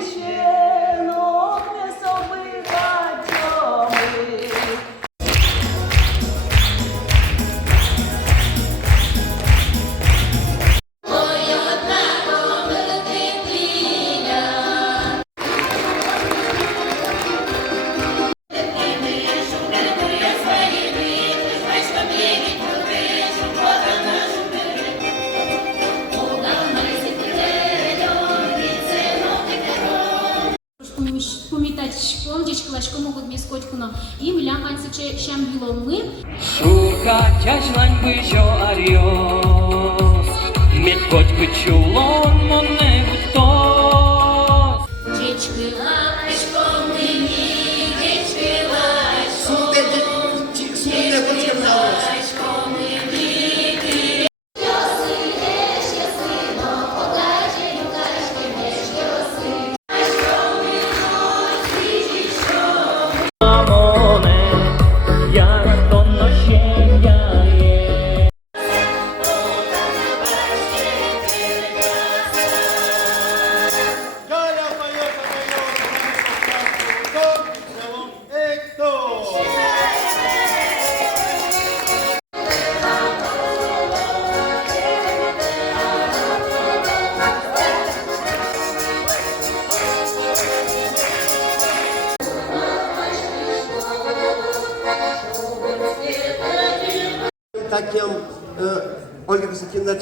священок не собирать йоми. Pamiętać pomnieć klaszko mogą mnie skoć kuno i mlachań się siam bilomy. Шукать лань би жо аріос, мід хоть би чулон моне гутос. Дечки лачко мені, дечки лачко мені. Так я Ольга Константиновна,